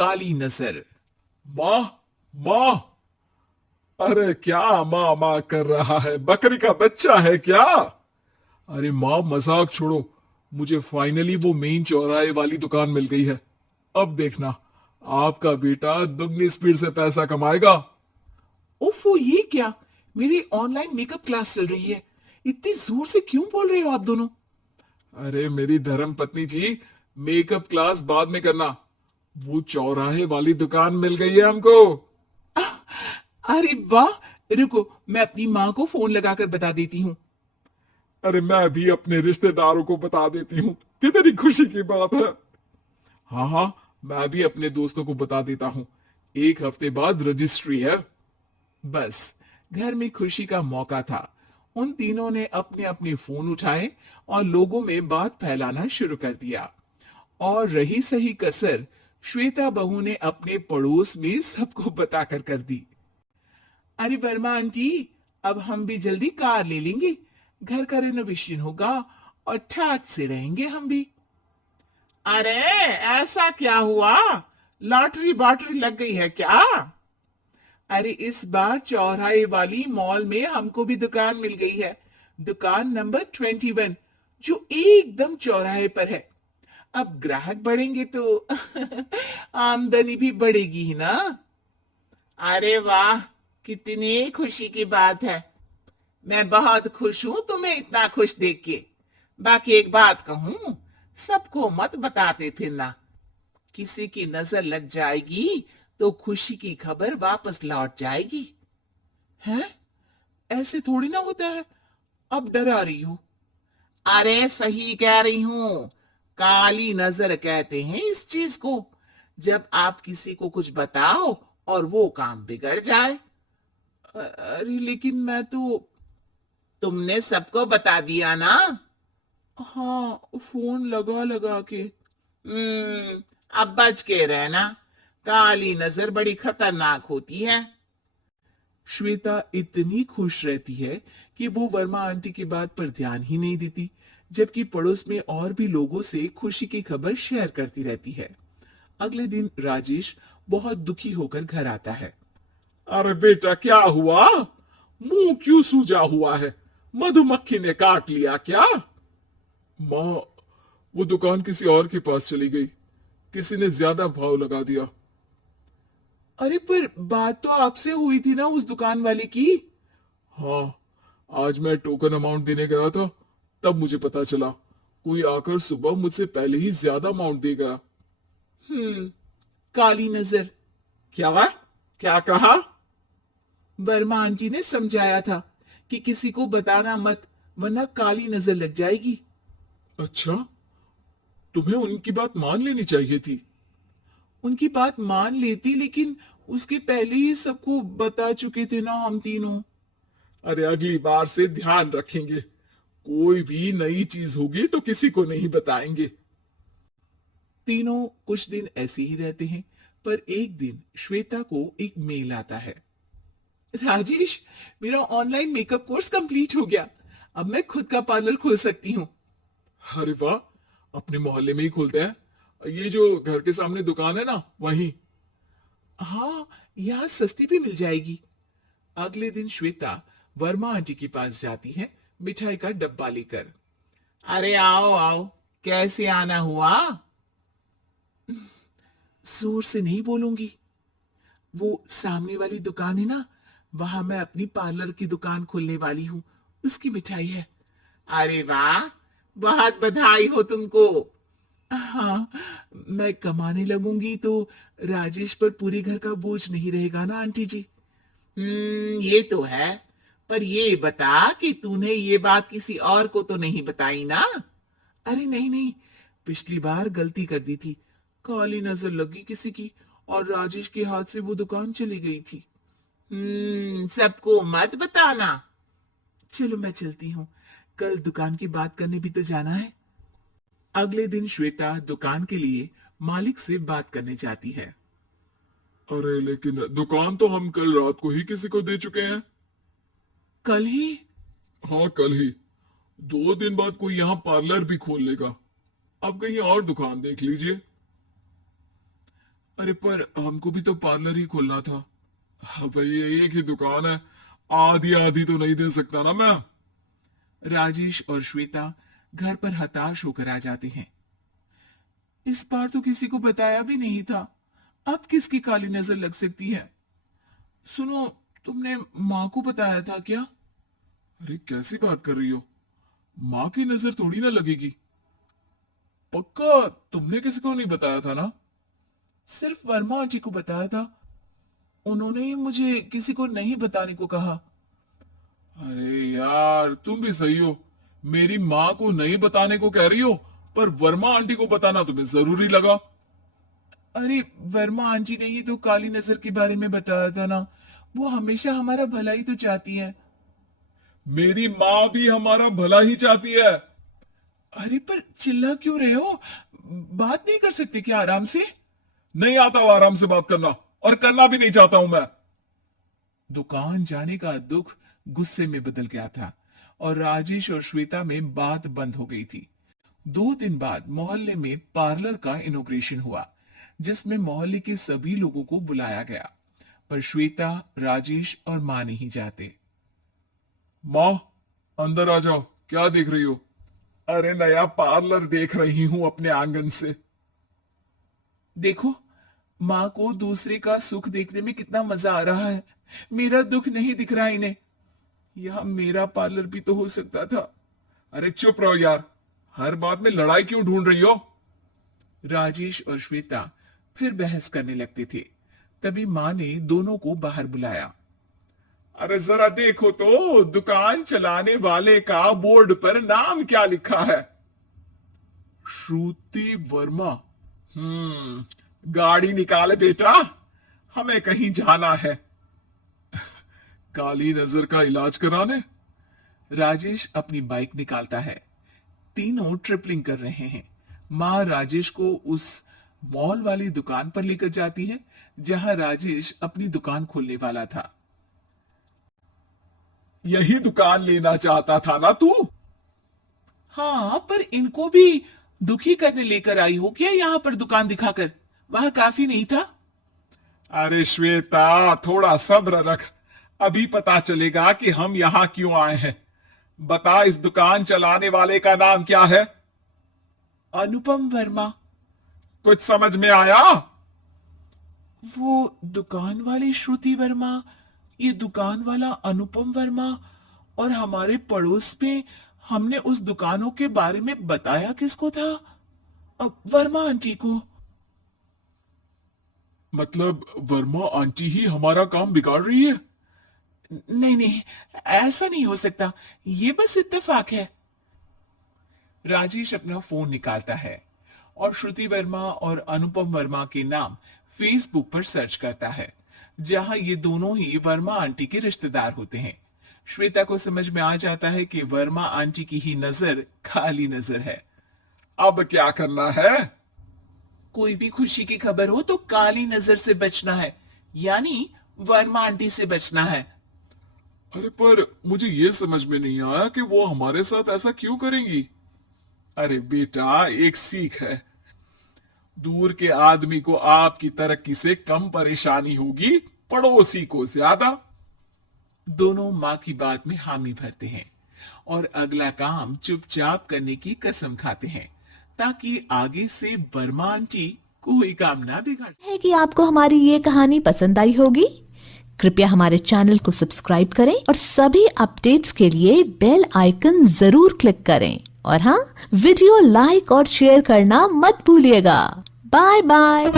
काली नजर। माँ, माँ। अरे क्या माँ माँ कर रहा है? बकरी का बच्चा है क्या? अरे माँ, मजाक छोड़ो। मुझे फाइनली वो मेन चौराहे वाली दुकान मिल गई है। अब देखना, आपका बेटा दुगनी स्पीड से पैसा कमाएगा। ओफो, ये क्या? मेरी ऑनलाइन मेकअप क्लास चल रही है। इतनी जोर से क्यों बोल रहे हो आप दोनों? अरे मेरी धर्म पत्नी जी, मेकअप क्लास बाद में करना। वो चौराहे वाली दुकान मिल गई है हमको। अरे वाह! रुको, मैं अपनी माँ को फोन लगाकर बता देती हूँ। अरे मैं भी अपने रिश्तेदारों को बता देती हूँ। कितनी खुशी की बात है। हाँ हाँ, मैं भी अपने दोस्तों को बता देता हूँ। 1 हफ्ते बाद रजिस्ट्री है। बस, घर में खुशी का मौका था। उन तीनों ने अपने अपने फोन उठाए और लोगों में बात फैलाना शुरू कर दिया। और रही सही कसर, श्वेता बहू ने अपने पड़ोस में सबको बताकर कर दी। अरे वर्मा आंटी, अब हम भी जल्दी कार ले लेंगे। घर का रेनोवेशन होगा और ठाक से रहेंगे हम भी। अरे, ऐसा क्या हुआ? लॉटरी बॉटरी लग गई है क्या? अरे, इस बार चौराहे वाली मॉल में हमको भी दुकान मिल गई है। दुकान नंबर 21, जो एकदम चौराहे पर है। अब ग्राहक बढ़ेंगे तो आमदनी भी बढ़ेगी ही ना। अरे वाह, कितनी खुशी की बात है। मैं बहुत खुश हूं तुम्हें इतना खुश देख के। बाकी एक बात कहूं, सबको मत बताते फिरना। किसी की नजर लग जाएगी तो खुशी की खबर वापस लौट जाएगी। हैं? ऐसे थोड़ी ना होता है। अब डरा रही हो। अरे सही कह रही हूं। काली नजर कहते हैं इस चीज को, जब आप किसी को कुछ बताओ और वो काम बिगड़ जाए। अरे लेकिन मैं तो। तुमने सबको बता दिया ना? हाँ, फोन लगा लगा के। अब बच के रहना। काली नजर बड़ी खतरनाक होती है। श्वेता इतनी खुश रहती है कि वो वर्मा आंटी की बात पर ध्यान ही नहीं देती, जबकि पड़ोस में और भी लोगों से खुशी की खबर शेयर करती रहती है। अगले दिन राजेश बहुत दुखी होकर घर आता है। अरे बेटा, क्या हुआ? मुंह क्यों सूजा हुआ है? मधुमक्खी ने काट लिया क्या? माँ, वो दुकान किसी और के पास चली गई। किसी ने ज्यादा भाव लगा दिया। अरे पर बात तो आपसे हुई थी ना उस दुकान वाले की। हाँ, आज मैं टोकन अमाउंट देने गया था, तब मुझे पता चला कोई आकर सुबह मुझसे पहले ही ज्यादा अमाउंट दे गया। काली नजर। क्या? क्या कहा? वर्मा आंटी ने समझाया था कि किसी को बताना मत, वरना काली नजर लग जाएगी। अच्छा, तुम्हें उनकी बात मान लेनी चाहिए थी। उनकी बात मान लेती, लेकिन उसके पहले ही सबको बता चुके थे ना हम तीनों। अरे अगली बार से ध्यान रखेंगे। कोई भी नई चीज होगी तो किसी को नहीं बताएंगे। तीनों कुछ दिन ऐसे ही रहते हैं, पर एक दिन श्वेता को एक मेल आता है। राजेश, मेरा ऑनलाइन मेकअप कोर्स कंप्लीट हो गया। अब मैं खुद का पार्लर खोल सकती हूँ। अरे वाह, अपने मोहल्ले में ही खोलते हैं। ये जो घर के सामने दुकान है ना, वहीं। हाँ, यहाँ सस्ती भी मिल जाएगी। अगले दिन श्वेता वर्मा आंटी के पास जाती है, मिठाई का डब्बा लेकर। अरे आओ आओ, कैसे आना हुआ? जोर से नहीं बोलूंगी। वो सामने वाली दुकान है ना, वहां मैं अपनी पार्लर की दुकान खोलने वाली हूँ। उसकी मिठाई है। अरे वाह, बहुत बधाई हो तुमको। हाँ, मैं कमाने लगूंगी तो राजेश पर पूरे घर का बोझ नहीं रहेगा ना आंटी जी। ये तो है। पर ये बता कि तूने ये बात किसी और को तो नहीं बताई ना? अरे नहीं नहीं, पिछली बार गलती कर दी थी। काली नजर लगी किसी की और राजेश के हाथ से वो दुकान चली गई थी। सबको मत बताना। चलो मैं चलती हूँ, कल दुकान की बात करने भी तो जाना है। अगले दिन श्वेता दुकान के लिए मालिक से बात करने जाती है। अरे लेकिन दुकान तो हम कल रात को ही किसी को दे चुके हैं। कल ही? हाँ, कल ही। 2 दिन बाद कोई यहाँ पार्लर भी खोल लेगा। अब कहीं और दुकान देख लीजिए। अरे पर हमको भी तो पार्लर ही खोलना था। हाँ भाई, ये एक ही दुकान है, आधी आधी तो नहीं दे सकता ना मैं। राजेश और श्वेता घर पर हताश होकर आ जाते हैं। इस बार तो किसी को बताया भी नहीं था, अब किसकी काली नजर लग सकती है? सुनो, तुमने माँ को बताया था क्या? अरे कैसी बात कर रही हो, माँ की नजर थोड़ी ना लगेगी। पक्का तुमने किसी को नहीं बताया था ना? सिर्फ वर्मा जी को बताया था, उन्होंने ही मुझे किसी को नहीं बताने को कहा। अरे यार, तुम भी सही हो, मेरी माँ को नहीं बताने को कह रही हो, पर वर्मा आंटी को बताना तुम्हें जरूरी लगा। अरे वर्मा आंटी ने ही तो काली नजर के बारे में बताया था ना, वो हमेशा हमारा भला ही तो चाहती है। मेरी माँ भी हमारा भला ही चाहती है। अरे पर चिल्ला क्यों रहे हो? बात नहीं कर सकते क्या आराम से? नहीं आता वो आराम से बात करना, और करना भी नहीं चाहता हूं मैं। दुकान जाने का दुख गुस्से में बदल गया था और राजेश और श्वेता में बात बंद हो गई थी। 2 दिन बाद मोहल्ले में पार्लर का इनॉग्रेशन हुआ, जिसमें मोहल्ले के सभी लोगों को बुलाया गया, पर श्वेता, राजेश और मां नहीं जाते। माँ, अंदर आ जाओ, क्या देख रही हो? अरे नया पार्लर देख रही हूं अपने आंगन से। देखो, माँ को दूसरे का सुख देखने में कितना मजा आ रहा है, मेरा दुख नहीं दिख रहा इन्हें। यह मेरा पार्लर भी तो हो सकता था। अरे चुप रहो यार, हर बात में लड़ाई क्यों ढूंढ रही हो? राजेश और श्वेता फिर बहस करने लगते थे। तभी माँ ने दोनों को बाहर बुलाया। अरे जरा देखो तो, दुकान चलाने वाले का बोर्ड पर नाम क्या लिखा है? श्रुति वर्मा। गाड़ी निकाले बेटा, हमें कहीं जाना है। काली नजर का इलाज कराने? राजेश अपनी बाइक निकालता है। तीनों ट्रिपलिंग कर रहे हैं। माँ राजेश को उस मॉल वाली दुकान पर लेकर जाती है जहां राजेश अपनी दुकान खोलने वाला था। यही दुकान लेना चाहता था ना तू? हाँ, पर इनको भी दुखी करने लेकर आई हो क्या यहाँ पर दुकान दिखाकर? वह काफी नहीं था? अरे श्वेता, थोड़ा सब्र रख, अभी पता चलेगा कि हम यहाँ क्यों आए हैं। बता, इस दुकान चलाने वाले का नाम क्या है? अनुपम वर्मा। कुछ समझ में आया? वो दुकान वाली श्रुति वर्मा, ये दुकान वाला अनुपम वर्मा, और हमारे पड़ोस में हमने उस दुकानों के बारे में बताया किसको था? वर्मा आंटी को। मतलब वर्मा आंटी ही हमारा काम बिगाड़ रही है? नहीं नहीं, ऐसा नहीं हो सकता, ये बस इत्तेफाक है। राजेश अपना फोन निकालता है और श्रुति वर्मा और अनुपम वर्मा के नाम फेसबुक पर सर्च करता है, जहां ये दोनों ही वर्मा आंटी के रिश्तेदार होते हैं। श्वेता को समझ में आ जाता है कि वर्मा आंटी की ही नजर काली नजर है। अब क्या करना है? कोई भी खुशी की खबर हो तो काली नजर से बचना है, यानी वर्मा आंटी से बचना है। अरे पर मुझे ये समझ में नहीं आया कि वो हमारे साथ ऐसा क्यों करेंगी। अरे बेटा, एक सीख है, दूर के आदमी को आपकी तरक्की से कम परेशानी होगी, पड़ोसी को ज्यादा। दोनों माँ की बात में हामी भरते हैं और अगला काम चुपचाप करने की कसम खाते हैं, ताकि आगे से वर्मा आंटी कोई काम ना बिगाड़ है कि आपको हमारी ये कहानी पसंद आई होगी। कृपया हमारे चैनल को सब्सक्राइब करें और सभी अपडेट्स के लिए बेल आइकन जरूर क्लिक करें। और हाँ, वीडियो लाइक और शेयर करना मत भूलिएगा। Bye bye.